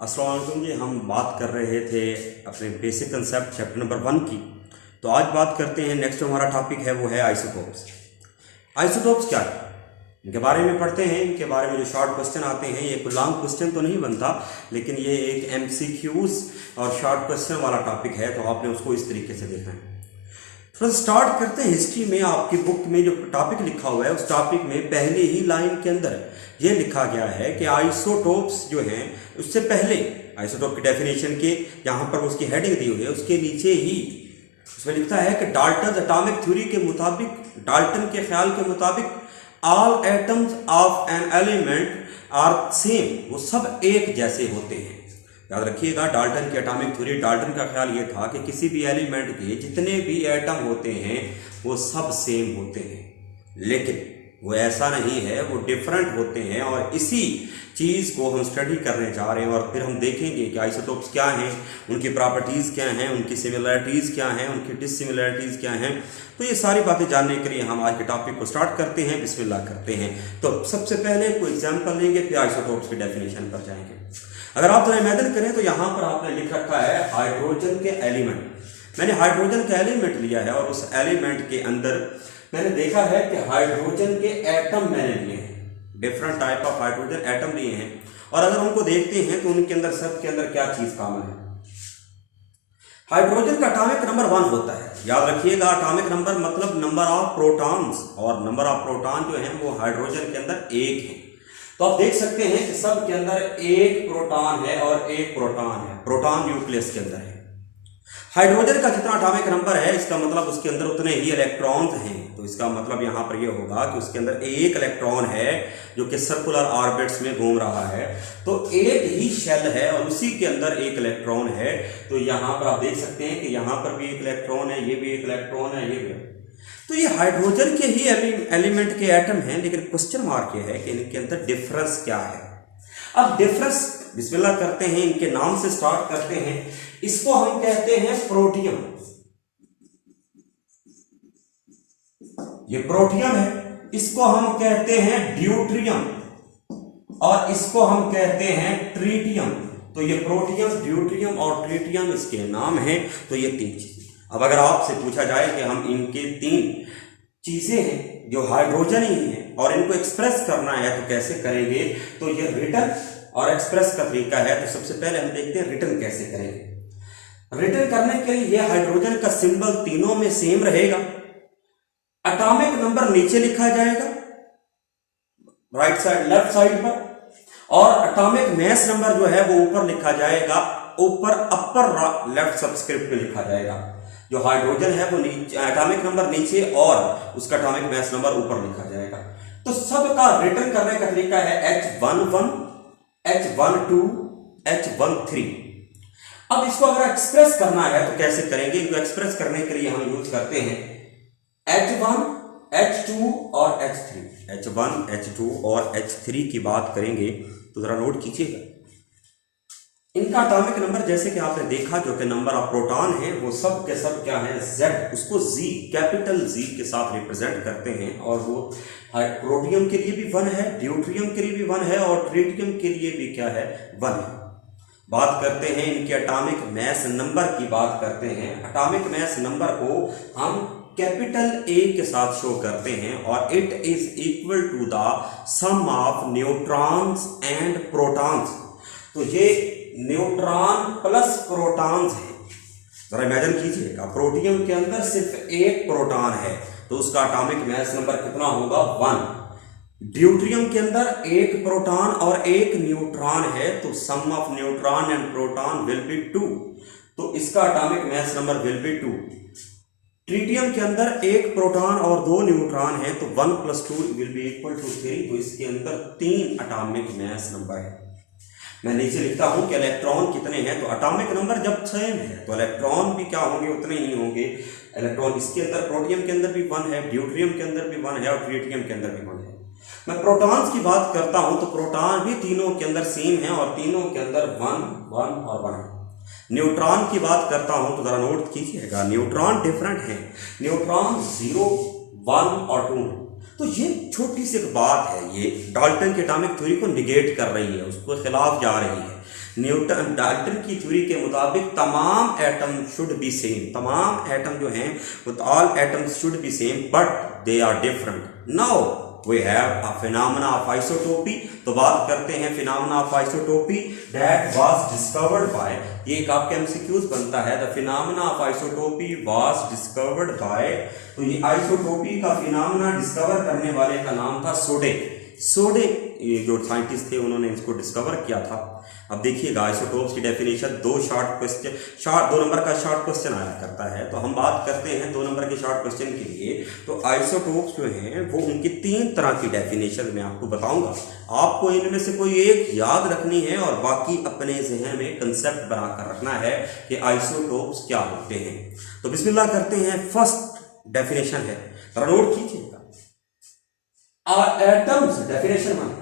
अस्सलाम वालेकुम जी। हम बात कर रहे थे अपने बेसिक कंसेप्ट चैप्टर नंबर 1 की। तो आज बात करते हैं, नेक्स्ट हमारा टॉपिक है वो है आइसोटोप्स। आइसोटोप्स क्या है, इनके बारे में पढ़ते हैं। इनके बारे में जो शॉर्ट क्वेश्चन आते हैं, ये कोई लॉन्ग क्वेश्चन तो नहीं बनता, लेकिन ये एक MCQs और शॉर्ट क्वेश्चन वाला टॉपिक है, तो आपने उसको इस तरीके से देखना है। थोड़ा स्टार्ट करते हैं हिस्ट्री में। आपकी बुक में जो टॉपिक लिखा हुआ है, उस टॉपिक में पहले ही लाइन के अंदर ये लिखा गया है कि आइसोटोप्स जो हैं, उससे पहले आइसोटोप की डेफिनेशन के यहाँ पर उसकी हेडिंग दी हुई है, उसके नीचे ही उसमें लिखता है कि डाल्टन एटॉमिक थ्योरी के मुताबिक, डाल्टन के ख्याल के मुताबिक, all atoms of an element are same, वो सब एक जैसे होते हैं। याद रखिएगा, डाल्टन की एटॉमिक थ्योरी, डाल्टन का ख्याल ये था कि किसी भी एलिमेंट के जितने भी एटम होते हैं वो सब सेम होते हैं, लेकिन वो ऐसा नहीं है, वो डिफरेंट होते हैं। और इसी चीज़ को हम स्टडी करने जा रहे हैं, और फिर हम देखेंगे कि आइसोटोप्स क्या हैं, उनकी प्रॉपर्टीज़ क्या हैं, उनकी सिमिलरिटीज़ क्या हैं, उनकी डिससिमिलरिटीज़ क्या हैं। तो ये सारी बातें जानने के लिए हम आज के टॉपिक को स्टार्ट करते हैं, बिस्मिल्लाह करते हैं। तो सबसे पहले कोई एग्जाम्पल लेंगे, फिर आइसोटोप्स की डेफिनेशन पर जाएंगे। अगर आप थोड़ा इमेजिन करें तो यहाँ पर आपने लिख रखा है हाइड्रोजन के एलिमेंट। मैंने हाइड्रोजन का एलिमेंट लिया है, और उस एलिमेंट के अंदर मैंने देखा है कि हाइड्रोजन के एटम मैंने लिए हैं, different type of hydrogen atom लिए हैं। और अगर उनको देखते हैं तो उनके अंदर, सब के अंदर क्या चीज कॉमन है? हाइड्रोजन का एटॉमिक नंबर 1 होता है। याद रखिएगा, एटॉमिक नंबर मतलब नंबर ऑफ प्रोटॉन्स, और नंबर ऑफ प्रोटॉन जो है वो हाइड्रोजन के अंदर 1 है। तो आप देख सकते हैं कि सब के अंदर एक प्रोटॉन है और एक प्रोटॉन है, प्रोटॉन न्यूक्लियस के अंदर है। हाइड्रोजन का जितना एटॉमिक नंबर है, इसका मतलब उसके अंदर उतने ही इलेक्ट्रॉन्स हैं। तो इसका मतलब यहां पर यह होगा कि उसके अंदर एक इलेक्ट्रॉन है जो कि सर्कुलर ऑर्बिट्स में घूम रहा है। तो एक ही शेल है और उसी के अंदर एक इलेक्ट्रॉन है। तो यहां पर आप देख सकते हैं कि यहां पर भी एक इलेक्ट्रॉन है, ये भी एक इलेक्ट्रॉन है, ये भी। तो ये हाइड्रोजन के ही एलिमेंट के एटम हैं, लेकिन क्वेश्चन मार्क ये है कि इनके अंदर डिफरेंस क्या है। अब डिफरेंस, बिस्मिल्लाह करते हैं, इनके नाम से स्टार्ट करते हैं। इसको हम कहते हैं प्रोटियम, ये प्रोटियम है। इसको हम कहते हैं ड्यूट्रियम, और इसको हम कहते हैं ट्रीटियम। तो ये प्रोटियम, ड्यूट्रियम और ट्रीटियम इसके नाम हैं। तो ये 3 चीजें। अब अगर आपसे पूछा जाए कि हम इनके 3 चीजें हैं जो हाइड्रोजन ही हैं और इनको एक्सप्रेस करना है तो कैसे करेंगे, तो ये रिटर्न और एक्सप्रेस का तरीका है। तो सबसे पहले हम देखते हैं रिटर्न कैसे करेंगे। रिटर्न करने के लिए ये हाइड्रोजन का सिंबल तीनों में सेम रहेगा। एटॉमिक नंबर नीचे लिखा जाएगा राइट साइड, लेफ्ट साइड पर, और एटॉमिक मास नंबर जो है वो ऊपर लिखा जाएगा, ऊपर अपर लेफ्ट सबस्क्रिप्ट में लिखा जाएगा। जो हाइड्रोजन है वो नीचे, एटॉमिक नंबर नीचे और उसका एटॉमिक मास नंबर ऊपर लिखा जाएगा। तो सबका रिटर्न करने का तरीका है H11, H12, H13। अब इसको अगर एक्सप्रेस करना है तो कैसे करेंगे? इनको एक्सप्रेस करने के लिए हम यूज करते हैं H1, H2 और H3। H1, H2 और H3 की बात करेंगे तो जरा नोट कीजिएगा। इनका एटॉमिक नंबर जैसे कि आपने देखा, जो कि नंबर ऑफ प्रोटॉन है, वो सब के सब क्या है? Z, उसको Z, कैपिटल Z के साथ रिप्रेजेंट करते हैं। और वो प्रोटियम के लिए भी 1 है, ड्यूट्रियम के लिए भी 1 है, और ट्रीटियम के लिए भी क्या है? 1 है। बात करते हैं इनके एटॉमिक मास नंबर की बात करते हैं। एटॉमिक मास नंबर को हम कैपिटल A के साथ शो करते हैं, और it is equal to the sum of neutrons and protons. तो ये न्यूट्रॉन प्लस प्रोटॉन्स है। जरा इमेजिन कीजिएगा, प्रोटियम के अंदर सिर्फ एक प्रोटॉन है, तो उसका एटॉमिक मास नंबर कितना होगा? 1। ड्यूट्रियम के अंदर एक प्रोटॉन और एक न्यूट्रॉन है, तो sum of neutron and proton will be 2, तो इसका atomic mass number will be 2। Tritium के अंदर एक प्रोटॉन और 2 न्यूट्रॉन है, तो 1 + 2 विल बी इक्वल टू 3, तो इसके अंदर 3 एटॉमिक मास नंबर है। मैं नीचे लिखता हूं कि इलेक्ट्रॉन कितने हैं, तो एटॉमिक नंबर जब सेम है तो इलेक्ट्रॉन भी क्या होंगे? उतने ही होंगे। इलेक्ट्रॉन इसके अंदर, प्रोटियम के अंदर भी 1 है, ड्यूट्रियम के अंदर भी 1 है, और ट्रीटियम के अंदर भी 1 है। मैं प्रोटॉन्स की बात करता हूं तो प्रोटॉन भी तीनों के अंदर सेम है, और तीनों के अंदर 1, 1 और 1 है। न्यूट्रॉन की बात करता हूं तो जरा नोट कीजिएगा, न्यूट्रॉन डिफरेंट है। न्यूट्रॉन 0, 1 और 2। तो ये छोटी सी एक बात है, ये डाल्टन की एटॉमिक थ्योरी को निगेट कर रही है, उसको खिलाफ जा रही है। न्यूटन डाल्टन की थ्योरी के मुताबिक तमाम एटम शुड बी सेम, तमाम एटम जो हैं all atoms should be same but they are different. Now we have a phenomena of isotopy. तो बात करते हैं phenomena of isotopy that was discovered by, ये एक आपके एमसीक्यूज बनता है, the phenomena of isotopy was discovered by. तो ये आइसोटोपी का फिनोमेना डिस्कवर करने वाले का नाम था सोडे। सोडे ये जो साइंटिस्ट थे उन्होंने इसको डिस्कवर किया था। अब देखिएगा आइसोटोप्स की डेफिनेशन, दो नंबर का शॉर्ट क्वेश्चन आया करता है, तो हम बात करते हैं 2 नंबर के शॉर्ट क्वेश्चन के लिए। तो आइसोटोप्स जो हैं वो उनकी 3 तरह की डेफिनेशन मैं आपको बताऊंगा, आपको इनमें से कोई एक याद रखनी है और बाकी अपने जहन में कंसेप्ट बनाकर रखना है कि आइसोटोप्स क्या होते हैं। तो बिस्मिल्लाह करते हैं। फर्स्ट डेफिनेशन है, नोट कीजिएगा, atoms, definition 1,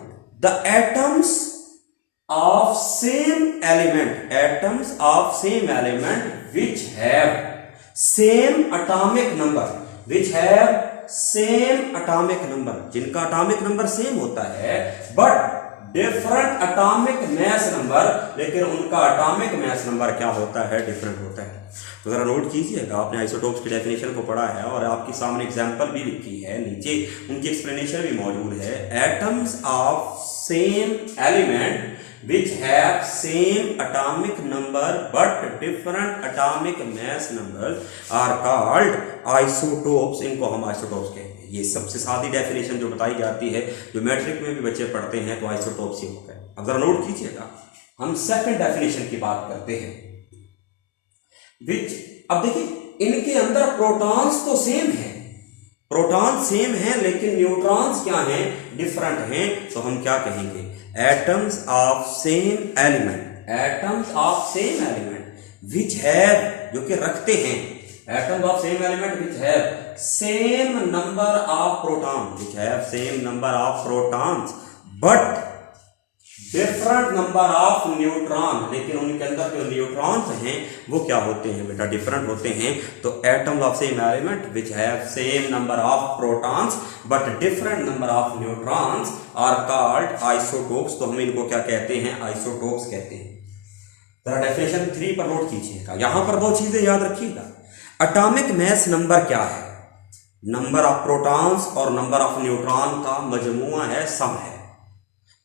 the atoms of same element, atoms of same element which have same atomic number, which have same atomic number, जिनका atomic number same होता है but different atomic mass number, लेकिन उनका atomic mass number क्या होता है, different होता है। तो जरा नोट कीजिएगा, आपने आइसोटोप्स की डेफिनेशन को पढ़ा है और आपके सामने एग्जांपल भी लिखी है, नीचे उनकी एक्सप्लेनेशन भी मौजूद है। Atoms of same element which have same atomic number but different atomic mass numbers are called isotopes, इनको हम आइसोटोप्स कहते हैं। ये सबसे सादी डेफिनेशन जो बताई जाती है, जो मैट्रिक में भी बच्चे पढ़ते हैं, तो आइसोटोप्स ही होता है। अब जरा नोट कीजिएगा, हम सेकंड डेफिनेशन की बात करते हैं which, अब देखिए इनके अंदर प्रोटॉन्स तो सेम है, प्रोटॉन सेम है, लेकिन न्यूट्रॉन्स क्या हैं, डिफरेंट हैं। तो हम क्या कहेंगे, atoms of same element, atoms of same element which have, जो कि रखते हैं, atoms of same element which have same number of proton, which have same number of protons but different number of neutron, लेकिन उनके अंदर जो neutrons हैं वो क्या होते हैं बेटा, डिफरेंट होते हैं। तो atoms of same element which have same number of protons but different number of neutrons are called isotopes. तो हम इनको क्या कहते हैं, आइसोटोप्स कहते हैं। जरा डेफिनेशन 3 पर नोट कीजिएगा, यहां पर 2 चीजें याद रखिएगा। एटॉमिक मैस नंबर क्या है, नंबर ऑफ प्रोटॉन्स और नंबर ऑफ न्यूट्रॉन का मजमुआ है, सम है।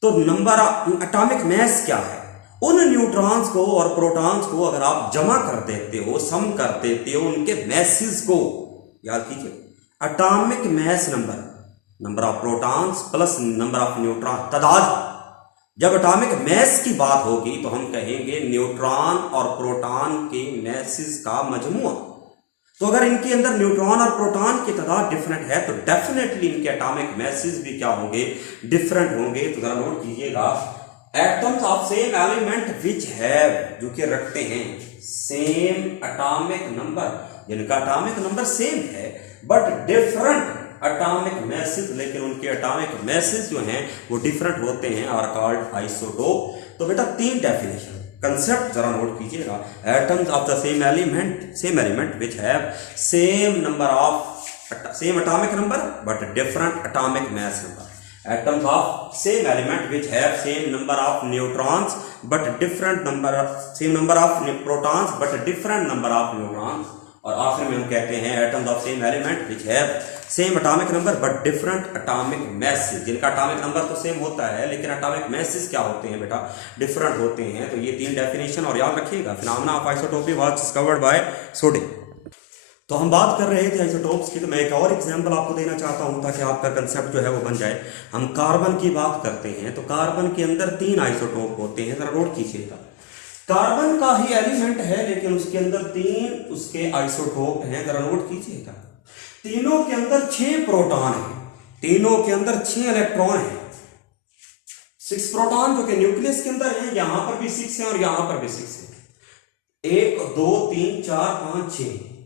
तो नंबर एटॉमिक मैस क्या है, उन न्यूट्रॉन्स को और प्रोटॉन्स को अगर आप जमा कर देते हो, सम कर देते हो, उनके मैसेस को याद कीजिए, atomic mass number, number of protons plus number of neutron, तादाद। जब एटॉमिक मैस की बात होगी तो हम कहेंगे न्यूट्रॉन और प्रोटॉन के मैसेस का मजमुआ। तो अगर इनके अंदर न्यूट्रॉन और प्रोटॉन की तादाद डिफरेंट है तो डेफिनेटली इनके एटॉमिक मैसेस भी क्या होंगे, डिफरेंट होंगे। तो जरा नोट कीजिएगा, atoms of same element which have, जो कि रखते हैं सेम एटॉमिक नंबर, जिनका एटॉमिक नंबर सेम है बट डिफरेंट एटॉमिक मैसेस, लेकिन उनके एटॉमिक मैसेस जो हैं वो डिफरेंट होते हैं, आर कॉल्ड आइसोटोप। तो बेटा 3 डेफिनेशन, कंसेप्ट जरा नोट कीजिएगा। Atoms of the same element which have same number of same atomic number but different atomic mass number. Atoms of same element which have same number of neutrons but different number, same number of protons but different number of neutrons. और आखिर में हम कहते हैं atoms of same element which have same atomic number but different atomic masses, जिनका atomic number तो same होता है लेकिन एटॉमिक मैसेस क्या होते हैं बेटा, डिफरेंट होते हैं। तो ये 3 डेफिनेशन, और याद रखिएगा phenomena of isotopy was discovered by Soddy. तो हम बात कर रहे थे आइसोटोप्स की, तो मैं एक और एग्जांपल आपको देना चाहता हूं ताकि आपका कंसेप्ट जो है वो बन जाए। हम कार्बन की बात करते हैं, तो कार्बन के अंदर 3 आइसोटोप होते हैं, जरा नोट कीजिएगा। कार्बन का ही एलिमेंट है लेकिन उसके अंदर 3 उसके आइसोटोप हैं, जरा नोट कीजिएगा। तीनों के अंदर 6 प्रोटॉन है, तीनों के अंदर 6 इलेक्ट्रॉन है, 6 प्रोटॉन जो कि न्यूक्लियस के अंदर है, यहां पर भी 6 है और यहां पर भी 6 है। 1 2 3 4 5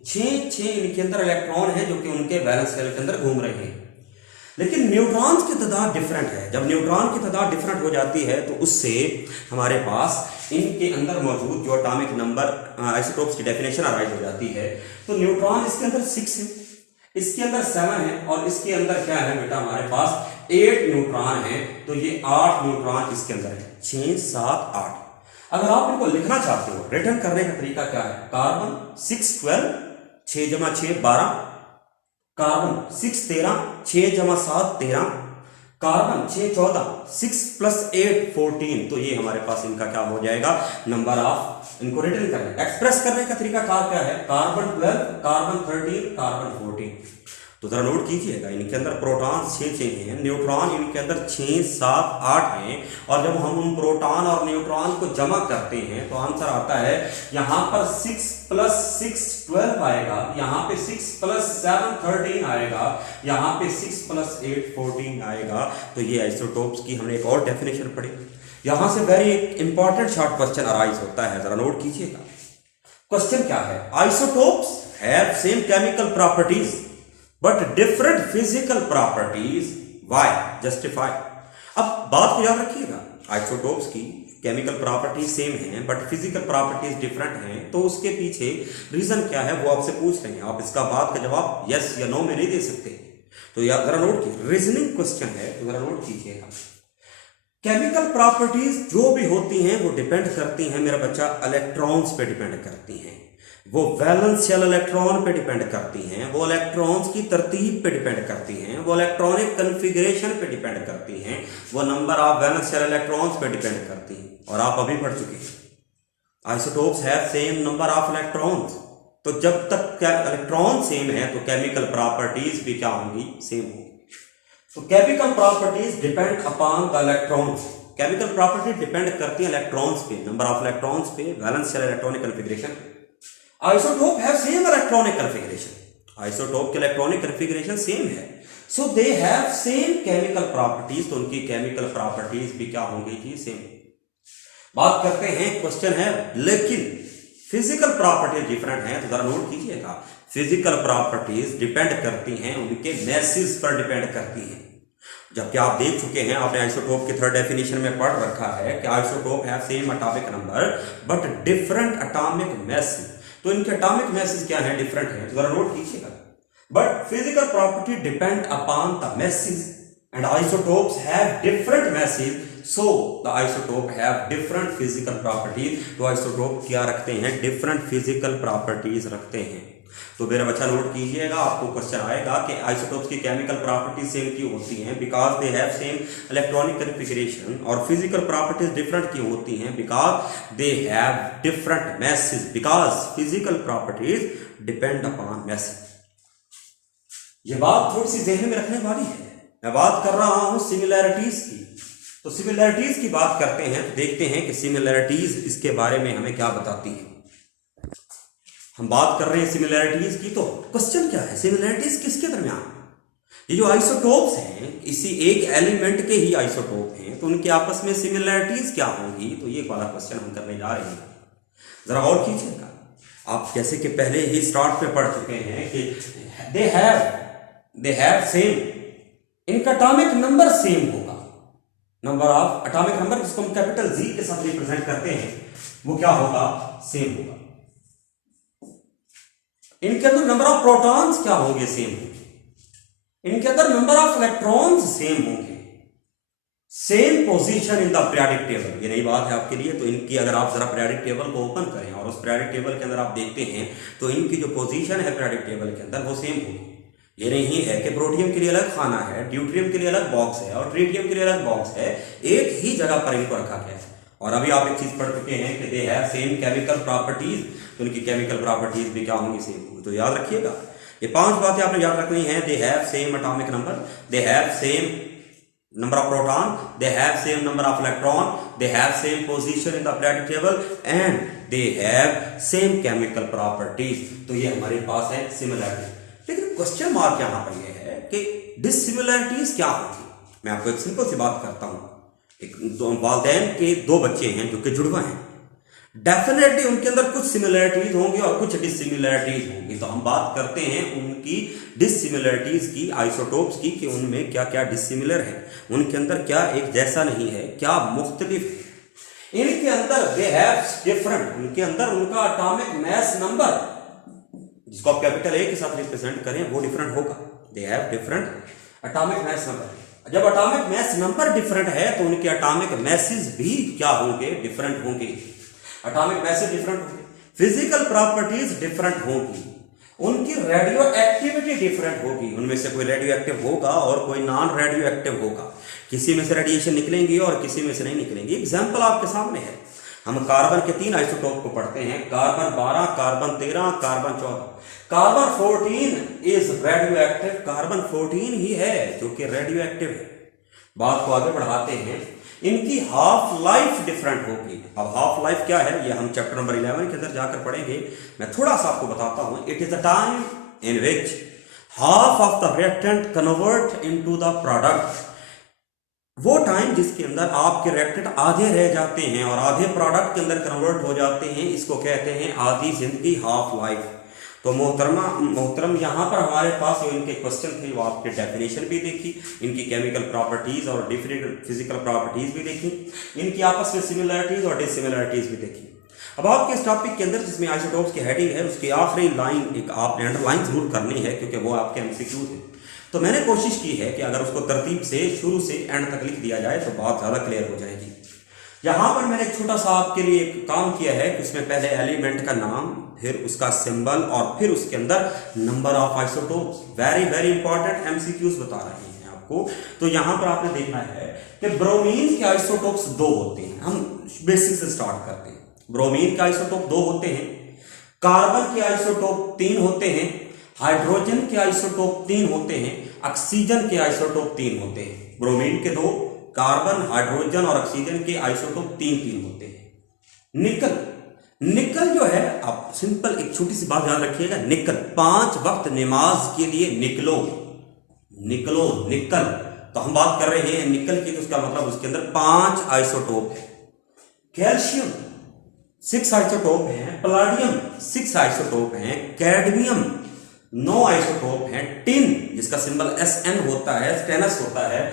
6 इनके अंदर इलेक्ट्रॉन है जो कि उनके वैलेंस शेल के अंदर घूम रहे हैं। लेकिन न्यूट्रॉन्स की तादाद डिफरेंट है। जब न्यूट्रॉन की तादाद डिफरेंट हो जाती है तो उससे हमारे पास इनके अंदर मौजूद जो एटॉमिक नंबर, आइसोटोप्स की डेफिनेशन अराइज हो जाती है। तो न्यूट्रॉन इसके अंदर 6 है, इसके अंदर 7 है और इसके अंदर क्या है बेटा, हमारे पास 8 न्यूट्रॉन है, तो ये 8 न्यूट्रॉन इसके अंदर है, 6 7 8। अगर आप इनको लिखना चाहते हो, रिटर्न करने का तरीका क्या है, कार्बन 6 12, 6 जमा 6 12, कार्बन 6 13, 6 जमा 7 13, कार्बन 6 14, 6 प्लस 8 14। तो ये हमारे पास इनका क्या हो जाएगा, नंबर ऑफ, इनको रिटर्न करने एक्सप्रेस करने का तरीका क्या है, कार्बन 12, कार्बन 13, कार्बन 14। तो जरा नोट कीजिएगा, इनके अंदर प्रोटॉन 6 हैं, न्यूट्रॉन इनके अंदर 6 7 8 हैं, और जब हम उन प्रोटॉन और न्यूट्रॉन को जमा करते हैं तो आंसर आता है, यहां पर 6 प्लस 6 12 आएगा, यहां पे 6 प्लस 7 13 आएगा, यहां पे 6 प्लस 8 14 आएगा। तो ये आइसोटोप्स की हमने एक और डेफिनेशन पढ़ी। यहां से very important short question arise होता है, जरा नोट कीजिएगा। क्वेश्चन क्या है, isotopes have same chemical properties but different physical properties, why, justify. अब बात को याद रखिएगा, आइसोटोप्स की केमिकल प्रॉपर्टीज सेम हैं बट फिजिकल प्रॉपर्टीज डिफरेंट हैं, तो उसके पीछे रीजन क्या है वो आपसे पूछ रहे हैं। आप इसका बात का जवाब यस या नो में नहीं दे सकते। तो यार जरा नोट कीजिए, रीजनिंग क्वेश्चन है तो जरा नोट कीजिएगा। केमिकल प्रॉपर्टीज जो भी होती हैं वो डिपेंड करती हैं मेरा बच्चा इलेक्ट्रॉन्स पे डिपेंड करती हैं, वो वैलेंस शेल इलेक्ट्रॉन पे डिपेंड करती हैं, वो इलेक्ट्रॉन्स की तरतीब पे डिपेंड करती हैं, वो इलेक्ट्रॉनिक कन्फिगरेशन पे डिपेंड करती हैं, वो number of valence shell electrons पे डिपेंड करती हैं। और आप अभी पढ़ चुके हैं, isotopes have same number of electrons. तो जब तक इलेक्ट्रॉन सेम है तो केमिकल प्रॉपर्टीज भी क्या होंगी, सेम होंगी। तो chemical properties depend upon the electrons, chemical property depend करती है इलेक्ट्रॉन्स पे, नंबर ऑफ इलेक्ट्रॉन्स पे, valence shell electronic configuration. Isotope have same electronic configuration, isotope के इलेक्ट्रॉनिक कन्फिगरेशन सेम है, so they have same chemical properties, तो उनकी chemical properties भी क्या होंगी जी, सेम। बात करते हैं, क्वेश्चन है लेकिन फिजिकल प्रॉपर्टीज डिफरेंट हैं, तो जरा नोट कीजिएगा, फिजिकल प्रॉपर्टीज डिपेंड करती हैं उनके मैसेज पर डिपेंड करती हैं। जबकि आप देख चुके हैं, आपने आइसोटोप के थर्ड डेफिनेशन में पढ़ रखा है कि isotope have same atomic number but different atomic message. तो इनके एटॉमिक मैसेज क्या है, डिफरेंट है, तो जरा नोट कीजिएगा। But physical property depend upon the message and isotopes have different message, so the isotope have different physical properties. तो isotope क्या रखते हैं, डिफरेंट फिजिकल प्रॉपर्टीज रखते हैं। तो मेरा बच्चा नोट कीजिएगा, आपको क्वेश्चन आएगा कि आइसोटोप्स की केमिकल प्रॉपर्टीज सेम क्यों होती हैं, because they have same electronic configuration, और फिजिकल प्रॉपर्टीज डिफरेंट क्यों होती हैं, because they have different message, because physical properties depend upon message. ये बात थोड़ी सी ज़हन में रखने वाली है। मैं बात कर रहा हूं सिमिलैरिटीज की, तो सिमिलैरिटीज की बात करते हैं, तो देखते हैं कि सिमिलैरिटीज इसके बारे में हमें क्या बताती है। हम बात कर रहे हैं सिमिलैरिटीज की, तो क्वेश्चन क्या है, सिमिलैरिटीज किसके दरमियान, ये जो आइसोटोप्स हैं इसी एक एलिमेंट के ही आइसोटोप हैं, तो उनके आपस में सिमिलैरिटीज क्या होंगी, तो ये वाला क्वेश्चन हम करने जा रहे हैं। जरा और कीजिएगा, आप जैसे कि पहले ही स्टार्ट पे पढ़ चुके हैं कि दे हैव सेम, इनका एटॉमिक नंबर सेम होगा, नंबर ऑफ एटॉमिक नंबर जिसको हम कैपिटल जी के साथ रिप्रेजेंट करते हैं वो क्या होगा, सेम होगा। इनके अंदर नंबर ऑफ प्रोटॉन्स क्या होंगे, सेम होंगे। इनके अंदर नंबर ऑफ इलेक्ट्रॉन्स सेम होंगे। Same position in the periodic table, ये नई बात है आपके लिए। तो इनकी अगर आप जरा पीरियोडिक टेबल को ओपन करें और उस पीरियोडिक टेबल के अंदर आप देखते हैं तो इनकी जो पोजीशन है पीरियोडिक टेबल के अंदर वो सेम होगी। ये नहीं है कि प्रोटियम के लिए अलग खाना है, ड्यूट्रियम के लिए अलग बॉक्स है और ट्रिटियम के लिए अलग बॉक्स है, एक ही जगह पर इनको रखा गया है। और अभी आप एक चीज पढ़ चुके हैं कि दे हैव सेम केमिकल प्रॉपर्टीज, तो इनकी केमिकल प्रॉपर्टीज भी क्या होंगी, सेम होंगी। तो याद रखिएगा, ये 5 बातें आपने याद रखनी है। दे have same atomic number, they have same number of proton, they have same number of electron, they have same position in the periodic table and they have same chemical properties। तो ये हमारे पास है सिमिलैरिटी। लेकिन question mark यहाँ पर ये है कि डिसिमिलैरिटीज क्या होती। मैं आपको एक सिंपल सी बात करता हूँ, एक वालिदैन के 2 बच्चे हैं जो कि जुड़वा हैं, डेफिनेटली उनके अंदर कुछ सिमिलैरिटीज होंगी और कुछ डिसिमिलैरिटीज होंगी। तो हम बात करते हैं उनकी डिसिमिलैरिटीज की, आइसोटोप्स की, कि उनमें क्या क्या डिसिमिलर है, उनके अंदर क्या एक जैसा नहीं है, क्या मुख्तलिफ है। इनके अंदर दे हैव डिफरेंट, उनके अंदर उनका एटॉमिक मास नंबर जिसको आप कैपिटल ए के साथ रिप्रेजेंट करें वो डिफरेंट होगा। They have different atomic mass number. जब एटॉमिक मास नंबर डिफरेंट है तो उनके एटॉमिक मैसेज भी क्या होंगे, डिफरेंट होंगे। एटॉमिक मैसेज डिफरेंट होंगे, फिजिकल प्रॉपर्टीज डिफरेंट होंगी, उनकी रेडियो एक्टिविटी डिफरेंट होगी। उनमें से कोई रेडियो एक्टिव होगा और कोई नॉन रेडियो एक्टिव होगा। किसी में से रेडिएशन निकलेंगी और किसी में से नहीं निकलेंगी। एग्जाम्पल आपके सामने है। हम कार्बन के 3 आइसोटोप को पढ़ते हैं, carbon 12, carbon 13, carbon 14। Carbon 14 is radio active. Carbon 14 ही है जो कि रेडियो एक्टिव है। बात को आगे बढ़ाते हैं, इनकी हाफ लाइफ डिफरेंट होगी। अब हाफ लाइफ क्या है ये हम चैप्टर नंबर 11 के अंदर जाकर पढ़ेंगे। मैं थोड़ा सा आपको बताता हूं। It is a time in which half of the reactant convert into the product. वो टाइम जिसके अंदर आपके रिएक्टेंट आधे रह जाते हैं और आधे प्रोडक्ट के अंदर कन्वर्ट हो जाते हैं, इसको कहते हैं आधी जिंदगी, हाफ लाइफ। तो मोहतरम यहाँ पर हमारे पास जो इनके क्वेश्चन थे वो आपके डेफिनेशन भी देखी, इनकी केमिकल प्रॉपर्टीज और डिफरेंट फिजिकल प्रॉपर्टीज भी देखी, इनकी आपस में सिमिलरिटीज और डिसिमिलरिटीज भी देखी। अब आपके इस टॉपिक के अंदर जिसमें आइसोटोप्स की हेडिंग है उसकी आखिरी लाइन एक आपने अंडरलाइन जरूर करनी है क्योंकि वो आपके एमसीक्यूज है। तो मैंने कोशिश की है कि अगर उसको तरतीब से शुरू से एंड तक लिख दिया जाए तो बात ज़्यादा क्लियर हो जाएगी। यहाँ पर मैंने एक छोटा सा आपके लिए एक काम किया है कि उसमें पहले एलिमेंट का नाम, फिर उसका सिंबल और फिर उसके अंदर number of isotopes. Very very important MCQs बता रहे हैं आपको। तो यहाँ पर आपने देखना है कि ब्रोमीन के आइसोटोप्स 2 होते हैं। हम बेसिक से स्टार्ट करते हैं। ब्रोमीन के आइसोटोप 2 होते हैं, कार्बन के आइसोटोप 3 होते हैं, हाइड्रोजन के आइसोटोप 3 होते हैं, ऑक्सीजन के आइसोटोप 3 होते हैं। ब्रोमीन के 2, कार्बन, हाइड्रोजन और ऑक्सीजन के आइसोटोप 3 होते हैं। निकल जो है, आप सिंपल एक छोटी सी बात याद रखिएगा, निकल 5 वक्त नमाज के लिए निकलो। तो हम बात कर रहे हैं निकल की, तो उसका मतलब उसके अंदर 5 आइसोटोप है। कैल्शियम 6 आइसोटोप हैं, पलाडियम 6 आइसोटोप हैं, कैडमियम 9 आइसोटोप हैं, टिन जिसका सिंबल SN होता है, स्टेनस होता है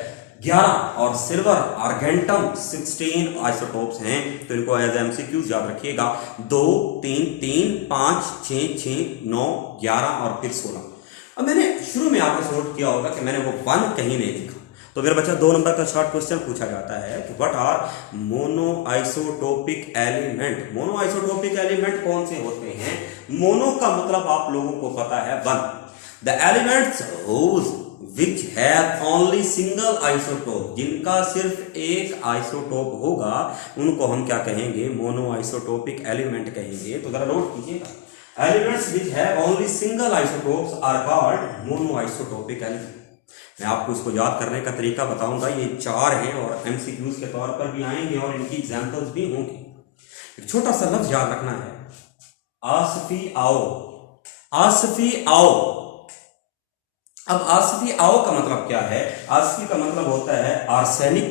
11, और सिल्वर आर्गेंटम 16 आइसोटोप्स हैं। तो इनको एज एमसीक्यूज याद रखिएगा। 2 3 3 5 6 6 9 11 और फिर 16। अब मैंने शुरू में आपने नोट किया होगा कि मैंने वो 1 कहीं नहीं लिखा। तो मेरा बच्चा 2 नंबर का शॉर्ट क्वेश्चन पूछा जाता है कि what are monoisotopic element. Monoisotopic element कौन से होते हैं? मोनो का मतलब आप लोगों को पता है 1। The elements which have only single isotope, जिनका सिर्फ एक आइसोटोप होगा उनको हम क्या कहेंगे? मोनो आइसोटोपिक एलिमेंट कहेंगे। तो जरा नोट कीजिएगा, elements which have only single isotopes are called mono isotopic element। मैं आपको इसको याद करने का तरीका बताऊंगा। ये 4 हैं और एमसीक्यूज के तौर पर भी आएंगे और इनकी एग्जाम्पल्स भी होंगी। एक छोटा सा लफ्ज याद रखना है, आसफी आओ। आसफी आओ। अब आसफी आओ का मतलब क्या है? आसफी का मतलब होता है आर्सेनिक।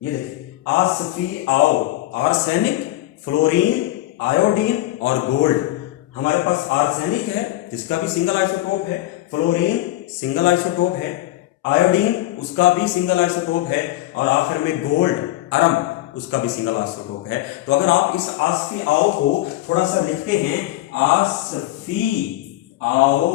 ये देखिए, आसफी आओ, आर्सेनिक, फ्लोरीन, आयोडीन और गोल्ड। हमारे पास आर्सेनिक है जिसका भी सिंगल आइसोटोप है, फ्लोरीन सिंगल आइसोटोप है, आयोडीन उसका भी सिंगल आइसोटोप है, और आखिर में गोल्ड अरम उसका भी सिंगल आइसोटोप है। तो अगर आप इस आसफी आओ को थोड़ा सा लिखते हैं, आसफी आओ,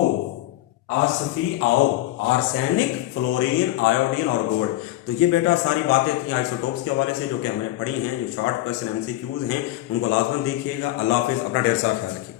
आसफी आओ, आर्सेनिक, फ्लोरीन, आयोडीन और गोल्ड। तो ये बेटा सारी बातें थी आइसोटोप्स के हवाले से जो कि हमने पढ़ी हैं। जो शॉर्ट क्वेश्चन एमसीक्यूज हैं उनको लाजमन देखिएगा। अल्लाह हाफिज़, अपना ढेर सारा ख्याल रखिए।